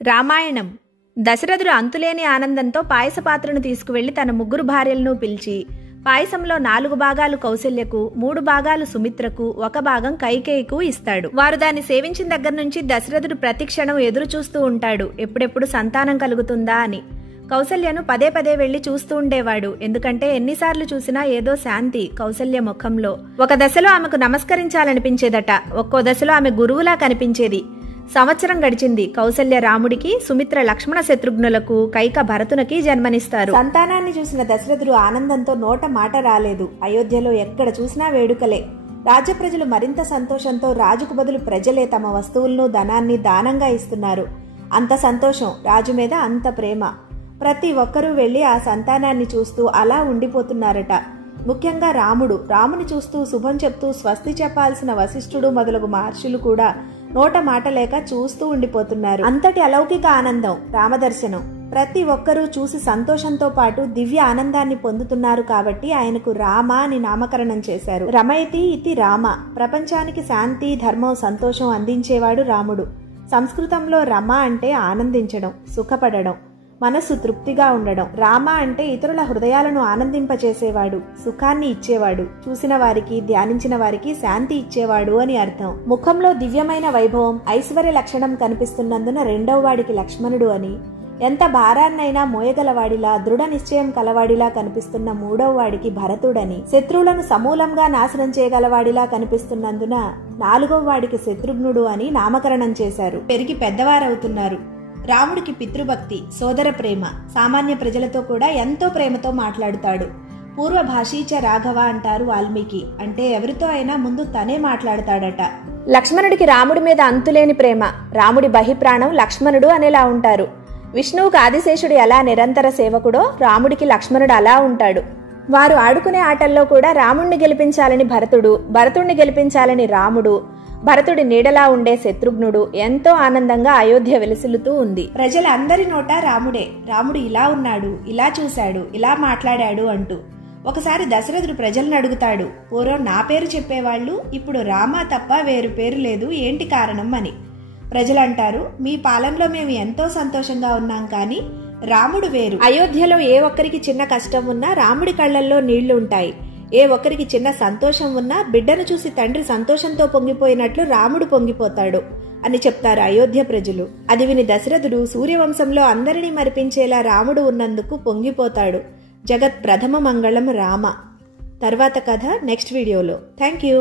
రామాయణం. దశరథుడు అంతులేని ఆనందంతో పాయస పాత్రను తీసుకువెళ్లి తన 3 భార్యలను పిలిచి పాయసంలో 4 భాగాలు కౌసల్యకు, 3 భాగాలు సుమిత్రకు, 1 భాగం కైకేయికు ఇస్తాడు. వారు దాన్ని సేవించిన దగ్గర నుంచి దశరథుడు ప్రతిక్షణం ఎదురు చూస్తూ ఉంటాడు, ఎప్పుడెప్పుడు సంతానం కలుగుతుందా అని. కౌసల్యను పదే పదే వెళ్లి చూస్తూ ఉండేవాడు. ఎందుకంటే ఎన్నిసార్లు చూసినా ఏదో శాంతి కౌసల్య ముఖంలో. ఒక దశలో ఆమెకు నమస్కరించాలనిపించేదట, ఒక్కో దశలో ఆమె గురువులా కనిపించేది. సంవత్సరం గడిచింది. కౌసల్య రాముడికి, సుమిత్ర లక్ష్మణ శత్రుఘ్నులకు, కైక భరతునికి జన్మనిస్తారు. సంతానాన్ని చూసిన దశరథుడు ఆనందంతో నోట మాట రాలేదు. అయోధ్యలో ఎక్కడ చూసినా వేడుకలే. రాజ్య ప్రజలు మరింత సంతోషంతో రాజుకు బదులు ప్రజలే తమ వస్తువులను, ధనాన్ని దానంగా ఇస్తున్నారు. అంత సంతోషం, రాజు మీద అంత ప్రేమ. ప్రతి ఒక్కరూ వెళ్లి ఆ సంతానాన్ని చూస్తూ అలా ఉండిపోతున్నారట. ముఖ్యంగా రాముని చూస్తూ శుభం చెప్తూ స్వస్తి చెప్పాల్సిన వశిష్ఠుడు మొదలగు మహర్షులు కూడా నోట మాట లేక చూస్తూ ఉండిపోతున్నారు. అంతటి అలౌకిక ఆనందం రామదర్శనం. ప్రతి ఒక్కరూ చూసి సంతోషంతో పాటు దివ్య ఆనందాన్ని పొందుతున్నారు కాబట్టి ఆయనకు రామ అని నామకరణం చేశారు. రమయతి ఇతి రామ. ప్రపంచానికి శాంతి, ధర్మం, సంతోషం అందించేవాడు రాముడు. సంస్కృతంలో రమ అంటే ఆనందించడం, సుఖపడడం, మనస్సు తృప్తిగా ఉండడం. రామ అంటే ఇతరుల హృదయాలను ఆనందింపచేసేవాడు, సుఖాన్ని ఇచ్చేవాడు, చూసిన వారికి, ధ్యానించిన వారికి శాంతి ఇచ్చేవాడు అని అర్థం. ముఖంలో దివ్యమైన వైభవం, ఐశ్వర్య లక్షణం కనిపిస్తున్నందున 2వ వాడికి లక్ష్మణుడు అని, ఎంత భారాన్నైనా మోయగలవాడిలా, దృఢ నిశ్చయం కలవాడిలా కనిపిస్తున్న 3వ వాడికి భరతుడని, శత్రువులను సమూలంగా నాశనం చేయగలవాడిలా కనిపిస్తున్నందున 4వ వాడికి శత్రుఘ్నుడు అని నామకరణం చేశారు. పెరిగి పెద్దవారవుతున్నారు. రాముడికి పితృభక్తి, సోదర ప్రేమ, సామాన్య ప్రజలతో కూడా ఎంతో ప్రేమతో మాట్లాడుతాడు. పూర్వ భాషీచ రాఘవ అంటారు వాల్మీకి. అంటే ఎవరితో అయినా ముందు తనే మాట్లాడతాడట. లక్ష్మణుడికి రాముడి మీద అంతులేని ప్రేమ. రాముడి బహిప్రాణం లక్ష్మణుడు అనేలా ఉంటారు. విష్ణువుకు ఆదిశేషుడు ఎలా నిరంతర సేవకుడో రాముడికి లక్ష్మణుడు అలా ఉంటాడు. వారు ఆడుకునే ఆటల్లో కూడా రాముణ్ణి గెలిపించాలని భరతుడు, భరతుణ్ణి గెలిపించాలని రాముడు, భరతుడి నీడలా ఉండే శత్రుఘ్నుడు ఎంతో ఆనందంగా అయోధ్య వెలిసిల్లుతూ ఉంది. ప్రజలందరి నోట రాముడే. రాముడు ఇలా ఉన్నాడు, ఇలా చూశాడు, ఇలా మాట్లాడాడు అంటూ. ఒకసారి దశరథుడు ప్రజలను అడుగుతాడు, పూర్వం నా పేరు చెప్పేవాళ్లు ఇప్పుడు రామ తప్ప వేరు పేరు లేదు, ఏంటి కారణం అని. ప్రజలంటారు, మీ పాలనలో మేము ఎంతో సంతోషంగా ఉన్నాం కానీ రాముడు వేరు. అయోధ్యలో ఏ ఒక్కరికి చిన్న కష్టం ఉన్నా రాముడి కళ్లల్లో నీళ్లు ఉంటాయి. ఏ ఒక్కరికి చిన్న సంతోషం ఉన్నా బిడ్డను చూసి తండ్రి సంతోషంతో పొంగిపోయినట్లు రాముడు పొంగిపోతాడు అని చెప్తారు అయోధ్య ప్రజలు. అది విని దశరథుడు సూర్యవంశంలో అందరినీ మరిపించేలా రాముడు ఉన్నందుకు పొంగిపోతాడు. జగత్ ప్రథమ మంగళం రామ. తర్వాత కథ నెక్స్ట్ వీడియోలో. Thank you.